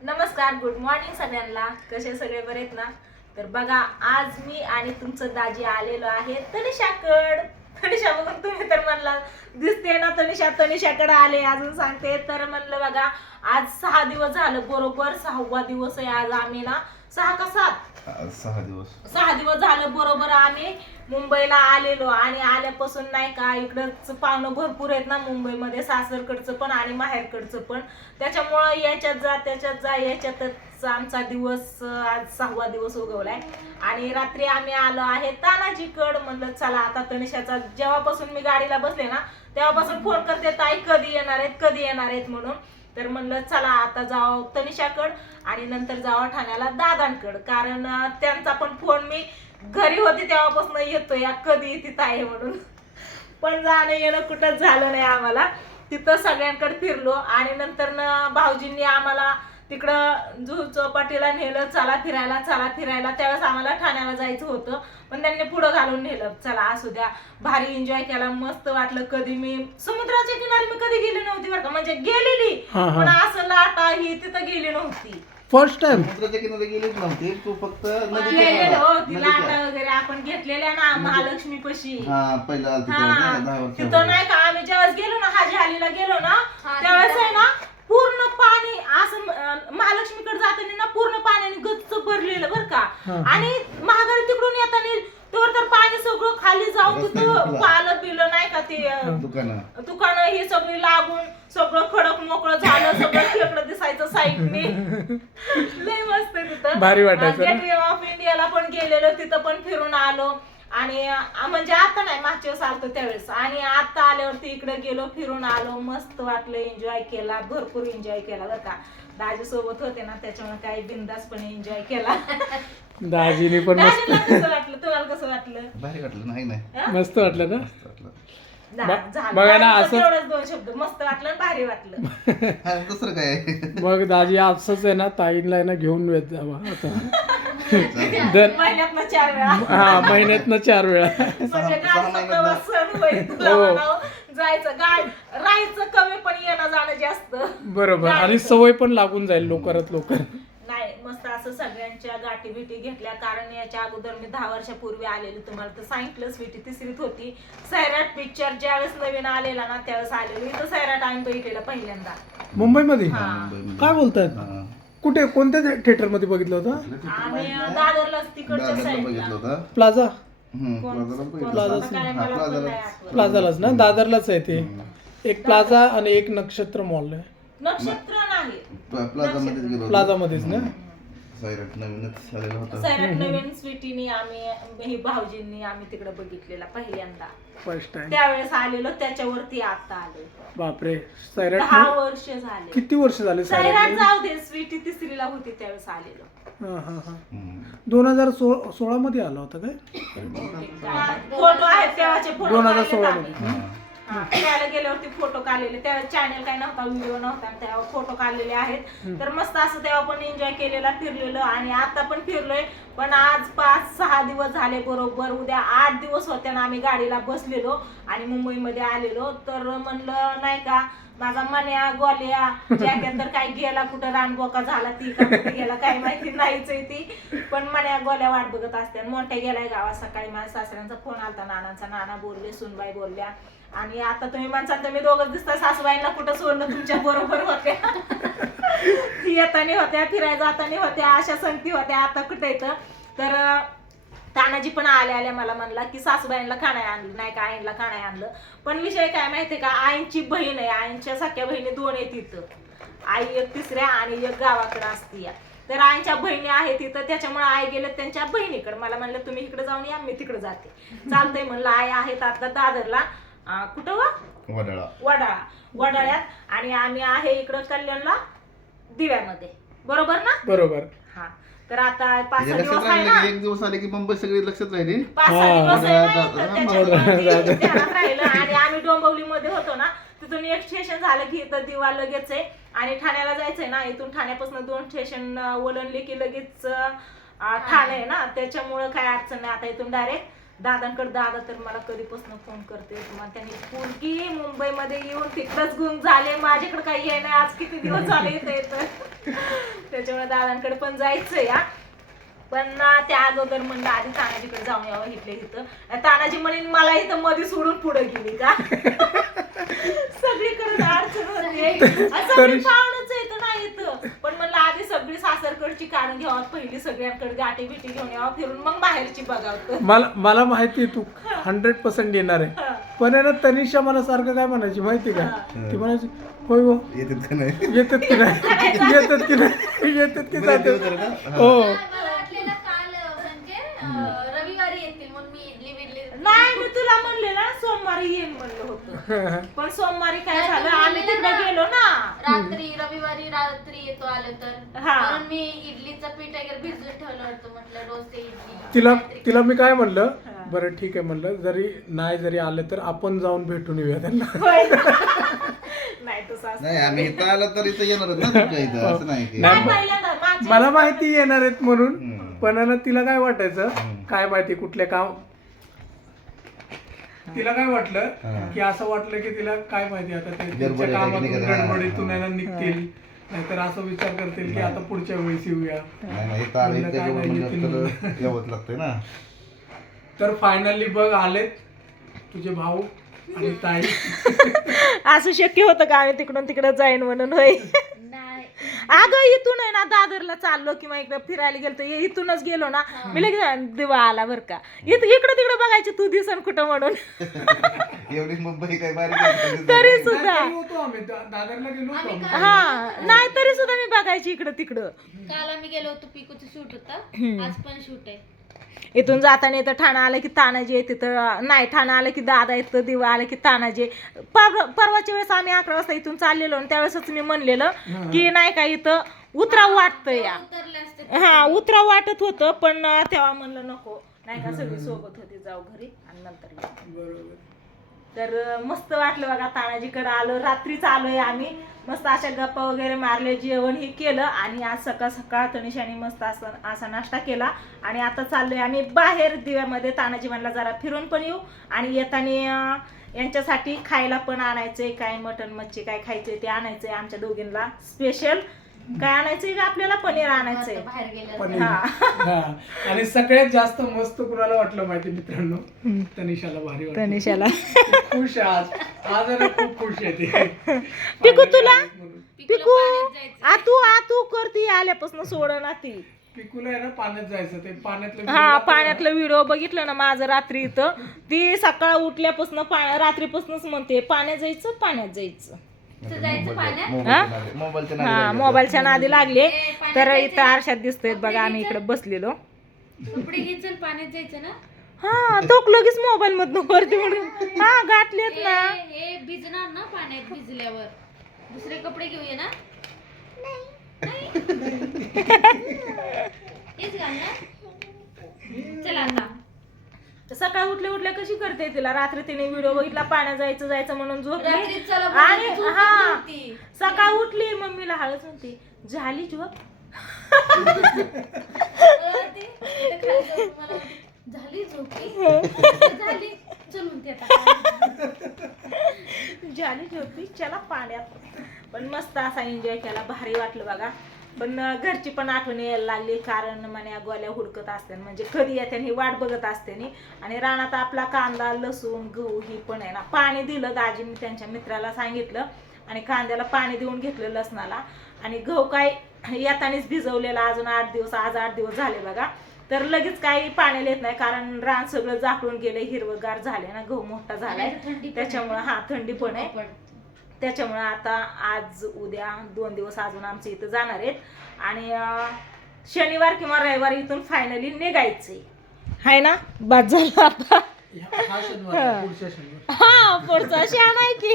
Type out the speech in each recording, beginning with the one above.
नमस्कार, good morning सगळ्यांना. कसे सगळे बरे आहेत ना? तर बघा, आज मी आणि तुमचं दाजी आलेलो आहे तनिषाकड. तनिषा बघून तुम्ही तर म्हणला दिसते ना तनिषाकडे आले. अजून सांगते तर म्हणलं बघा, आज 6 दिवस झालं, बरोबर 6वा दिवस आहे आज. आम्ही ना 6 का 7 6 दिवस झालं बरोबर आम्ही मुंबईला आलेलो. आणि आल्यापासून नाही का इकडंच पाहुणं भरपूर आहेत ना मुंबईमध्ये, सासरकडचं पण आणि माहेरकडचं पण. त्याच्यामुळं याच्यात जा त्याच्यात जा याच्यातच आमचा दिवस आज 6वा दिवस उगवलाय. आणि रात्री आम्ही आलो आहे तानाजीकड. म्हणलं चला आता तनिषाचा, जेव्हापासून मी गाडीला बसले ना तेव्हापासून फोन करते, ताई कधी येणार आहेत म्हणून. तर म्हणलं चला आता जाऊ तनिषाकड आणि नंतर जावं ठाण्याला दादांकड. कारण त्यांचा पण फोन मी घरी होते तेव्हापासून येतोय कधी तिथं आहे म्हणून. पण जाणं येणं कुठंच झालं नाही आम्हाला. तिथं सगळ्यांकडे फिरलो आणि नंतर भाऊजींनी आम्हाला तिकडं जुहू चौपाटीला नेलं, चला फिरायला. त्यावेळेस आम्हाला ठाण्याला जायचं होतं, पण त्यांनी पुढं घालून नेलं. चला असू द्या, भारी एन्जॉय केला, मस्त वाटलं. कधी मी समुद्राच्या किनारी मी कधी गेली नव्हती बरं का, म्हणजे गेलेली पण असं लाटा ही तिथं गेली नव्हती. फर्स्ट टाइम समुद्राच्या किनारी गेलीच नव्हती तू, फक्त लाटा वगैरे आपण घेतलेल्या ना महालक्ष्मी पशी. तिथं नाही का आम्ही ज्यावेळेस गेलो ना, हाजी अलीला गेलो ना त्यावेळेस आहे ना पूर्ण पाणी असं महालक्ष्मीकडे जाताना ना पूर्ण पाण्याने गच्च भरलेलं बरं का. आणि महागारी तिकडून येताना तर पाणी सगळं खाली जाऊन तिथं पालं बिलं नाही का ते दुकानं ही सगळी लागून सगळं खडक मोकळं झालं, सगळं खेकडं दिसायचं साईडने. लय मस्त तिथं भारी वाटायचं. गेटवे ऑफ इंडियाला पण गेलेलो, तिथं पण फिरून आलो. आणि म्हणजे आता नाही, मागच्या वेळेस आलतो त्यावेळेस. आणि आता आल्यावरती इकडे गेलो, फिरून आलो, मस्त वाटलं, एन्जॉय केला, भरपूर एन्जॉय केला बरं का. दाजी सोबत होते ना त्याच्यामुळे काही बिंदासपणे एन्जॉय केला. दाजीने पण मस्त कसं वाटलं, तुम्हाला कसं वाटलं? भारी वाटलं नाही मस्त वाटलं ना. झालं. बघा ना, असं तेवढंच 2 शब्द, मस्त वाटलं आणि भारी वाटलं. दुसरं काय. मग दाजी असंच आहे ना, ताईंला आहे ना घेऊन येत जावा आता. महिन्यातनं 4 वेळा. हा, महिन्यातनं 4 वेळा. म्हणजे काय स्वतःवर सण होईल तुला म्हणावं. जायचं राहायचं कमी पण येणं जाणं जास्त. बरोबर, आणि सवय पण लागून जाईल लवकरात लवकर. नाही, मस्त असं सगळ्यांच्या गाठी भेटी घेतल्या. कारण याच्या अगोदर मी 10 वर्षापूर्वी आलेली, तुम्हाला तर सांगितलं, स्वीटी 3रीत होती. सैराट पिक्चर ज्यावेळेस नवीन आलेला ना त्यावेळेस आलेली. इथं सैराट आम्ही बघितलेला पहिल्यांदा मुंबईमध्ये. मुंबईमध्ये. काय बोलतायत? कुठे, कोणत्या थिएटर मध्ये बघितलं होतं? आम्ही दादरला तिकडच्या दादरला साईडला. बघितलं होतं. प्लाझा प्लाझालाच ना, दादरलाच आहे ते. एक प्लाझा आणि एक नक्षत्र मॉल आहे. नक्षत्र नाही, प्लाझामध्येच गेलो होतो. प्लाझा मध्येच ना. सैराट नवीनच आलेला होता. सैराट नवीन स्वीटीनी आम्ही भाऊजींनी आम्ही तिकडे बघितलेला पहिल्यांदा. फर्स्ट टाइम त्यावेळेस आलेलो, त्याच्यावरती आता आलो. बापरे. 10 सैराट वर्ष झाले. किती वर्ष झाले सैराट सैराट? जाऊ दे, स्वीटी 3रीला होती त्यावेळेस आलेलो. 2016 मध्ये आला होता काय? फोटो आहेत तेव्हाचे, फोटो 2016 मध्ये. फिरायला गेल्यावरती फोटो काढलेले. त्यावेळेस चॅनल काय नव्हता, व्हिडिओ नव्हता, तेव्हा फोटो काढलेले आहेत. तर मस्त असं तेव्हा पण एन्जॉय केलेला, फिरलेलो. आणि आता पण फिरलोय. पण आज 5-6 दिवस झाले बरोबर. उद्या 8 दिवस होते ना आम्ही गाडीला बसलेलो आणि मुंबईमध्ये आलेलो. तर म्हणलं नाही का, माझा मन्या गोल्या जॅकेट तर काय गेला कुठं, रानबोका झाला ती का कुठे गेला काय माहिती, नाहीच आहे ती. पण मन्या गोल्या वाट बघत असते. मोठ्या गेलाय गावात. सकाळी माझ्या सासऱ्यांचा फोन आलता, नानांचा. नाना बोलले, सुनबाई बोलल्या. आणि आता तुम्ही म्हणसाल तुम्ही दोघंच दिसता, सासूबाईंना कुठं सोडलं, तुमच्या बरोबर होत्या. येताना होत्या, फिरायला जाताना होत्या, अशा संगती होत्या. आता कुठे येतं. तर तानाजी पण आल्या मला म्हणला की सासूबाईंना खाणाय आणलं नाही का, आईंना खाणाय आणलं. पण विषय काय माहितीये का, आईंची बहीण आहे, आईंच्या सख्या बहिणी 2 आहेत तिथं. आई एक 3ऱ्या आणि एक गावाकडे असते या. तर आईच्या बहिणी आहेत तिथं, त्याच्यामुळे आई गेले त्यांच्या बहिणीकडे. मला म्हणलं तुम्ही इकडे जाऊन या, मी तिकडे जाते. चालतंय म्हणलं. आई आहेत आता दादरला. कुठं वडाळ्यात. आणि आम्ही आहे इकडं कल्याणला, दिव्यामध्ये. बरोबर ना? बरोबर. हा. तर आता 5-6 दिवस आहे ना, एक दिवस आले की मुंबई सगळी लक्षात राहिली. 5-6 दिवस आहे ना, तर त्याच्यामुळे ध्यानात राहिलं. आणि आम्ही डोंबिवलीमध्ये होतो ना, तिथून एक स्टेशन झालं की इथं दिवा लगेच आहे. आणि ठाण्याला जायचंय ना, इथून ठाण्यापासून 2 स्टेशन ओलांडले की लगेच ठाणे आहे ना, त्याच्यामुळं काय अडचण नाही. आता इथून डायरेक्ट दादांकडे. दादा तर मला कधीपासून फोन करते, तुम्हाला त्यांनी पूर्गी मुंबईमध्ये येऊन तिकडच गुम झाले, माझ्याकडे काही आहे नाही. आज किती दिवस झाले इथे येतं. त्याच्यामुळे दादांकडे पण जायचंय या. पण त्या अगोदर म्हणलं आधी तानाजीकडे जाऊन यावं इथले इथं. तानाजी म्हणे मला इथं मध्ये सोडून पुढे गेली का. सगळीकडे अडचण होते. सगळी पाहुणच येत नाही इथं. पण म्हणलं आधी सगळी सासरकडची काढून घ्यावं, पहिली सगळ्यांकडे गाठी बिठी घेऊन यावं फिरून, मग बाहेरची बघावं. मला माहिती तू 100% येणार आहे. पण आहे ना तनिषा मला सारखं काय म्हणायची माहिती का, ती म्हणायची होय हो येतात का नाही येतात की नाही येतात की नाही येतात की जातात. हो रविवारी येतील मग मी इडली बिडली नाही मी तुला म्हणले ना सोमवारी येईन म्हणलं होतं. पण सोमवारी काय झालं, आम्ही तिकडे गेलो ना रविवारी रात्री येतो आलं तर. हा. म्हणून मी इडलीचं पीठ वगैरे भिजवून ठेवलं होतं. म्हटलं रोज ते इडली तिला मी काय म्हणलं, बरं ठीक आहे म्हणलं, जरी आलं तर आपण जाऊन भेटून येऊया त्यांना. होय ना. नाही तसं असं. नाही आम्ही इथं आलो तर इथं येणारच ना तुमच्या इथं, असं नाही की नाही, पहिल्यांदा माझी- मला माहिती येणार आहेत म्हणून. हम्म. पण आहे ना तिला काय वाटायचं, काय माहिती कुठल्या काम, तिला काय वाटलं की असं वाटलं की तिला काय माहिती आता ते गडबड त्यांच्या आहे, कामातून निघाला. गडबडीतून आहे ना निघतील, नाहीतर असं विचार करतील की आता पुढच्या वेळेस येऊया. नाही इथं आले म्हणलं काय नाही, त्याच्यावर तर यावंच लागतंय ना. तर फायनली बघ आलेत तुझे भाऊ आणि ताई. असं शक्य होतं का आम्ही तिकडून तिकडे जाईन म्हणून. होय नाही. अगं इथून आहे ना दादरला चाललो किंवा इकडे फिरायला गेलो तर इथूनच गेलो ना, मी लगेच दिवा आला बर का. इकडे तिकडे बघायची तू दिसन कुठं म्हणून. एवढी मुंबई काय बारीक तरी नाही, सुद्धा तरी होतो आम्ही दादरला गेलो होतो आम्ही. हा नाही तरी सुद्धा मी बघायची इकडं तिकडं. काल आम्ही गेलो होतो, पिकोचं शूट होतं. आज पण शूट आहे. इथून जाताना इथं ठाणा आलं की तानाजी आहे, तिथं नाही ठाणा आलं की दादा येतं, दिवा आलं की तानाजी. परवाच्या वेळेस आम्ही 11 वाजता इथून चाललेलो आणि त्यावेळेसच मी म्हणलेलं की नाही का इथं उतराव वाटतं या. उतरले असते हा उतराव वाटत होतं पण तेव्हा म्हणलं नको, नाही का सगळी सोबत होती, जाऊ घरी आणि नंतर येऊ. बरोबर. तर मस्त वाटलं बघा. तानाजीकडे आलो, रात्रीच आलोय आम्ही. मस्त अशा गप्पा वगैरे मारले, जेवण हे केलं आणि आज सकाळ सकाळ तनिषाने मस्त असा नाश्ता केला आणि आता चाललोय आम्ही बाहेर दिव्यामध्ये. तानाजी म्हणला जरा फिरून पण येऊ आणि येताना यांच्यासाठी खायला पण आणायचंय, काय मटण मच्छी काय खायचंय ते आणायचंय. आमच्या दोघींना स्पेशल काय आणायचंय का आपल्याला, पनीर आणायचंय. बाहेर गेलं पनीर. हा. हा. आणि सगळ्यात जास्त मस्त कुणाला वाटलं माहिती मित्रांनो, तनिषाला भारी वाटलं. तनिषाला खूप खुश आहे आज आहे ना, खूप खुश आहे ती. पिकू तुला म्हणून. पिकू आतू करती आल्यापासून सोड ना ती. पिकूला आहे ना पाण्यात जायचं, ते पाण्यातलं हा पाण्यातलं व्हिडिओ बघितलं ना माझं रात्री इथं. ती सकाळ उठल्यापासून रात्रीपासूनच म्हणते पाण्यात जायचं. हा मोबाईलच्या नादी लागले. तर इथं आरशात दिसतोय बघा, आम्ही इकडे बसलेलो. कपडे घे चल, पाण्यात जायचं ना. हा तो लगेच मोबाईल मधून वरती म्हणून हा गाठलेत ना. हे भिजणार ना पाण्यात, भिजल्यावर दुसरे कपडे घेऊया ना. हेच घाल ना. चला आता सकाळ उठल्या कशी करते तिला. रात्री तिने व्हिडिओ बघितला पाण्यात जायचं म्हणून झोपली रात्री चला आणि बोलायला हा झोपत नव्हती. सकाळ उठली मम्मीला हळद म्हणते झाली झोप. झाली झोपी झाली चल म्हणते आता. झाली झोपी चला पाण्यात. पण मस्त असा एन्जॉय केला, भारी वाटलं बघा. पण घरची पण आठवण यायला लागली, कारण मन्या गोल्या हुडकत असते म्हणजे कधी येते ही वाट बघत असते नी. आणि रानात आपला कांदा लसूण गहू ही पण आहे ना. पाणी दिलं दाजींनी त्यांच्या मित्राला सांगितलं आणि कांद्याला पाणी देऊन घेतलं लसणाला. आणि गहू काय येतानीच भिजवलेला अजून 8 दिवस, आज 8 दिवस झाले बघा. तर लगेच काही पाण्याला येत नाही, कारण रान सगळं झाकून गेले, हिरवगार झाले ना, गहू मोठा झालाय त्याच्यामुळं. हा थंडी पण आहे त्याच्यामुळं. आता आज उद्या 2 दिवस अजून आमचे इथं जाणार आहेत आणि शनिवार किंवा रविवार इथून फायनली निघायचंय हाय ना. बाद झालं आता. हा शनिवार, पुढच्या शनिवार. हा पुढचा शनिवार आहे की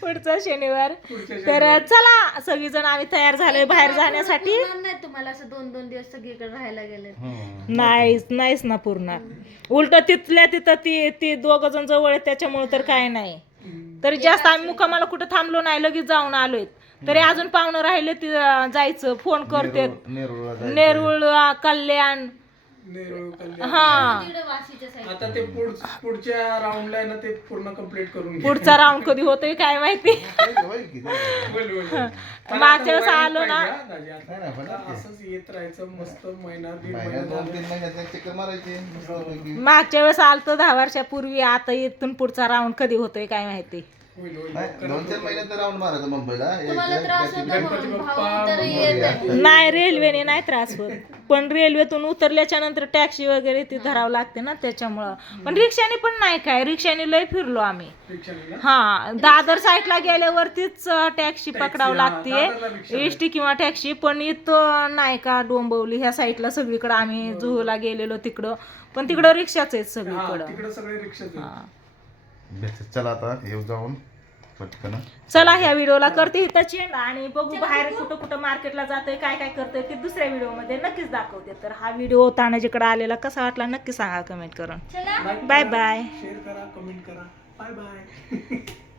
पुढचा शनिवार. तर चला सगळीजण आम्ही तयार झालोय बाहेर जाण्यासाठी. नाही तुम्हाला असं 2-2 दिवस सगळीकडे राहायला गेले. नाहीच ना पूर्ण. उलट तिथल्या तिथं ती 2 जण जवळ आहेत त्याच्यामुळे तर काय नाही. तरी जास्त आम्ही मुक्कामाला कुठं थांबलो नाही, लगेच जाऊन आलोय. तरी अजून पाहुणं राहिले ते जायचं, फोन करते. नेरूळ कल्याण नेरळ कल्याण. हा तिकडे वाशीच्या साईड आता ते पुढच्या राऊंडला आहे ना ते पूर्ण कम्प्लीट करून घे. पुढचा राऊंड कधी होतोय काय माहिती. होईल की बोल, बोल, बोल. पण मागच्या आता वेळेस व्हायला आलो ना. पाहिजे, हा, दाजी. आता नाही, पण आता असंच येत राहायचं मस्त महिना दीड महिन्यात महिना 2-3 महिन्यात चक्कर मारायचे मस्तपैकी. मागच्या वेळेस आलतो 10 वर्षापूर्वी. आता इथून पुढचा राऊंड कधी होतोय काय माहिती. होईल, होईल. नाही, 2-4 महिन्यात राऊंड मारायचा मुंबईला तुम्हाला त्रास होतो गणपती म्हणून बाप्पा, भाऊ तर गणपती येत नाही रेल्वेने नाही त्रास होत, पण रेल्वेतून उतरल्याच्या नंतर टॅक्सी वगैरे ती धरावं लागते ना त्याच्यामुळं. पण रिक्षाने पण नाही काय, रिक्षाने लय फिरलो आम्ही. रिक्षाने ना? हा दादर साईडला गेल्यावरतीच टॅक्सी पकडावं हा, लागते, दादरला रिक्षा नाही. एसटी किंवा टॅक्सी. पण इथं नाही का डोंबिवली ह्या साईडला सगळीकडं आम्ही जुहूला गेलेलो तिकडं, पण तिकडं रिक्षाच आहेत हा, सगळीकडं. तिकडे सगळे रिक्षाच आहेत. हा. बेस्ट. चला आता येऊ जाऊन पटकन. चला ह्या व्हिडिओला करते इथं चेंड आणि बघू बाहेर कुठं कुठं मार्केटला जातोय काय काय करतोय ते दुसऱ्या व्हिडिओमध्ये नक्कीच दाखवते. तर हा व्हिडिओ तानाजीकडे आलेला कसा वाटला नक्की सांगा कमेंट करून. चला Like बाय करा, बाय. शेअर करा, कमेंट करा. Bye bye.